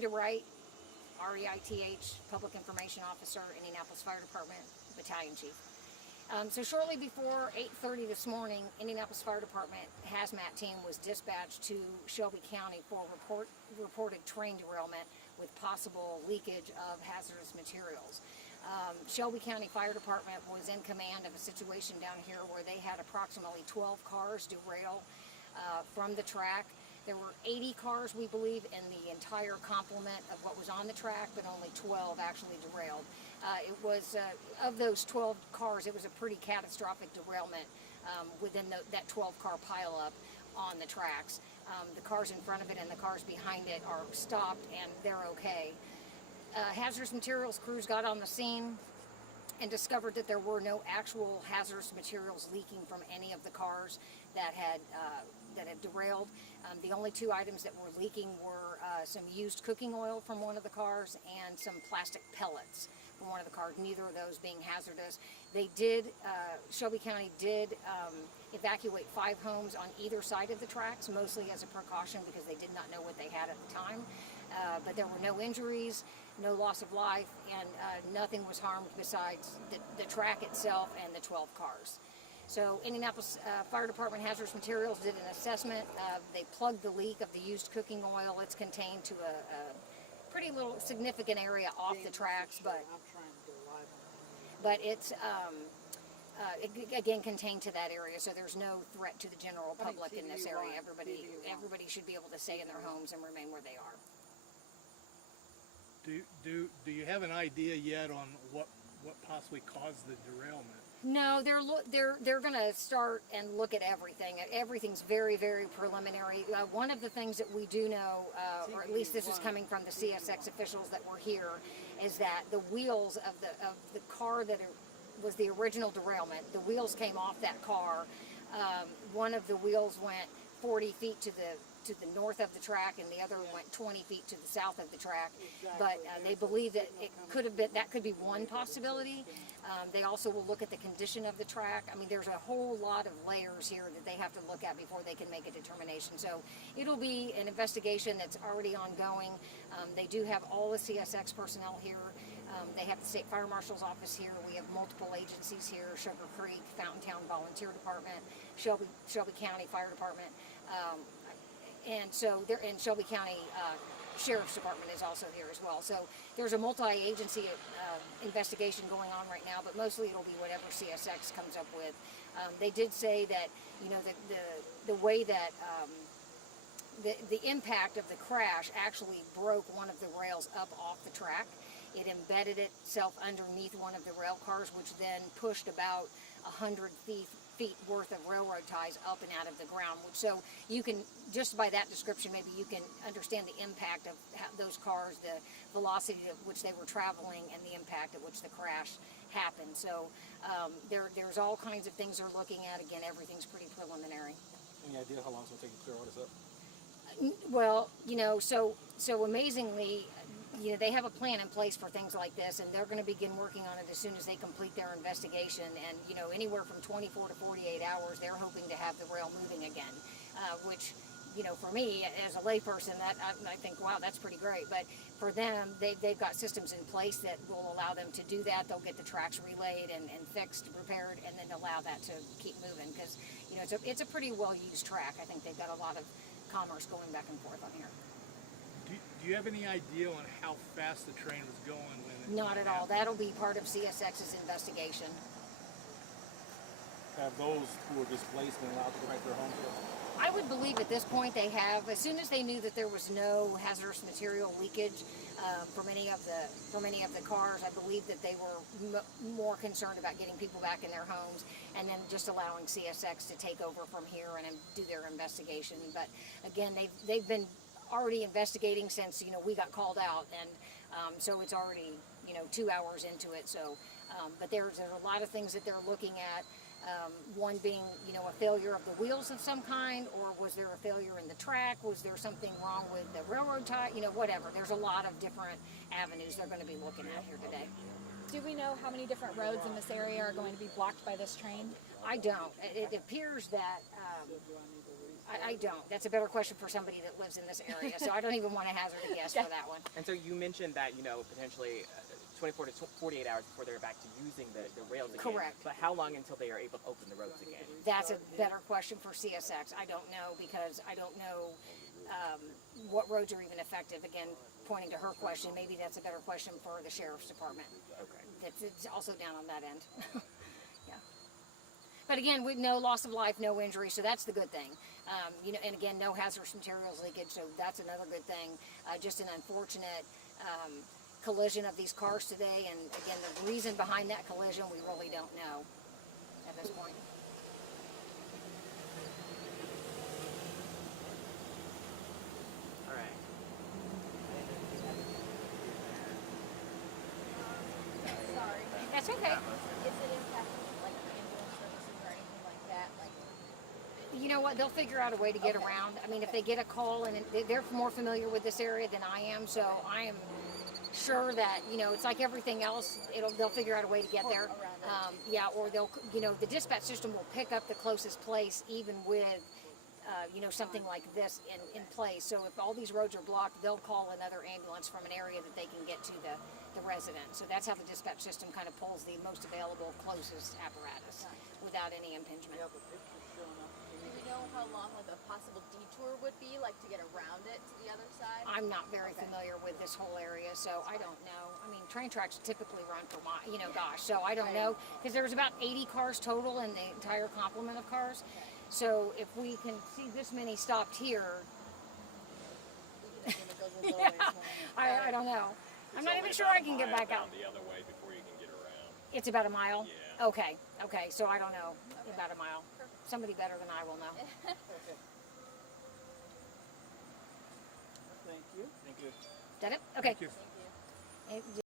Rita Reith, REITH, Public Information Officer, Indianapolis Fire Department, Battalion Chief. So shortly before 8:30 this morning, Indianapolis Fire Department hazmat team was dispatched to Shelby County for reported train derailment with possible leakage of hazardous materials. Shelby County Fire Department was in command of a situation down here where they had approximately 12 cars derail from the track. There were 80 cars, we believe, in the entire complement of what was on the track, but only 12 actually derailed. It was, of those 12 cars, it was a pretty catastrophic derailment within that 12-car pileup on the tracks. The cars in front of it and the cars behind it are stopped and they're okay. Hazardous materials crews got on the scene and discovered that there were no actual hazardous materials leaking from any of the cars that had derailed. The only two items that were leaking were some used cooking oil from one of the cars and some plastic pellets from one of the cars, neither of those being hazardous. They did, Shelby County did evacuate 5 homes on either side of the tracks, mostly as a precaution because they did not know what they had at the time. But there were no injuries, no loss of life, and nothing was harmed besides the track itself and the 12 cars. So Indianapolis Fire Department Hazardous Materials did an assessment. They plugged the leak of the used cooking oil. It's contained to a pretty little significant area off the tracks, but it's again contained to that area, so there's no threat to the general public in this area. Everybody should be able to stay in their homes and remain where they are. Do you have an idea yet on what possibly caused the derailment? No, they're going to start and look at everything. Everything's very, very preliminary. One of the things that we do know, or at least this is coming from the CSX officials that were here, is that the wheels of the car that was the original derailment, the wheels came off that car. One of the wheels went 40 feet to the north of the track, and the other went 20 feet to the south of the track. But they believe that it could have been, that could be one possibility. They also will look at the condition of the track. I mean, there's a whole lot of layers here that they have to look at before they can make a determination. So it'll be an investigation that's already ongoing. They do have all the CSX personnel here. They have the State Fire Marshal's office here. We have multiple agencies here: Sugar Creek, Fountaintown Volunteer Department, Shelby County Fire Department. And Shelby County Sheriff's Department is also here as well. So there's a multi-agency investigation going on right now, but mostly it'll be whatever CSX comes up with. They did say that, you know, the way that the impact of the crash actually broke one of the rails up off the track. It embedded itself underneath one of the rail cars, which then pushed about 100 feet worth of railroad ties up and out of the ground. So you can, just by that description, maybe you can understand the impact of those cars, the velocity at which they were traveling, and the impact at which the crash happened. So there's all kinds of things they're looking at. Again, everything's pretty preliminary. Any idea how long it's going to take to clear all this up? Well, you know, so amazingly, you know, they have a plan in place for things like this, and they're going to begin working on it as soon as they complete their investigation. And, you know, anywhere from 24 to 48 hours, they're hoping to have the rail moving again, which, you know, for me as a layperson, that I think, wow, that's pretty great. But for them, they've got systems in place that will allow them to do that. They'll get the tracks relayed and fixed, repaired, and then allow that to keep moving, because, you know, it's a pretty well-used track. I think they've got a lot of commerce going back and forth on here. Do you have any idea on how fast the train was going when it Not at all. That'll be part of CSX's investigation. Have those who were displaced been allowed to go back to their homes? I would believe at this point they have. As soon as they knew that there was no hazardous material leakage from any of the cars, I believe that they were more concerned about getting people back in their homes, and then just allowing CSX to take over from here and do their investigation. But again, they've been already investigating since, you know, we got called out, and so it's already, you know, 2 hours into it. So, but there's a lot of things that they're looking at. One being, you know, a failure of the wheels of some kind, or was there a failure in the track? Was there something wrong with the railroad tie? You know, whatever. There's a lot of different avenues they're going to be looking at here today. Do we know how many different roads in this area are going to be blocked by this train? I don't. It appears that I don't. That's a better question for somebody that lives in this area, so I don't even want to hazard a guess for that one. And so you mentioned that, potentially 24 to 48 hours before they're back to using the rails again. Correct. But how long until they are able to open the roads again? That's a better question for CSX. I don't know, because I don't know what roads are even effective. Again, pointing to her question, maybe that's a better question for the Sheriff's Department. Okay. It's also down on that end. Yeah. But again, with no loss of life, no injury, so that's the good thing. And again, no hazardous materials leakage, so that's another good thing. Just an unfortunate collision of these cars today, and again, the reason behind that collision, we really don't know at this point. All right. Sorry. That's okay. Is it impacting like ambulance services or anything like that? Like, You know what? They'll figure out a way to get around. I mean, if they get a call, and they're more familiar with this area than I am, so I am sure that, it's like everything else. They'll figure out a way to get there. Yeah, or they'll, the dispatch system will pick up the closest place, even with, something like this in place. So if all these roads are blocked, they'll call another ambulance from an area that they can get to the resident. So that's how the dispatch system kind of pulls the most available, closest apparatus without any impingement. do we know how long like a possible detour would be, like to get around it to the other side? I'm not very familiar with this whole area, so I don't know. I mean, train tracks typically run for miles, so I don't know. Because there was about 80 cars total in the entire complement of cars. So if we can see this many stopped here, yeah, I don't know. I'm not even sure I can get back out. The other way before you can get around. It's about a mile? Yeah. Okay, so I don't know. About a mile. Somebody better than I will know. Thank you. Thank you. Is that it? Okay. Thank you.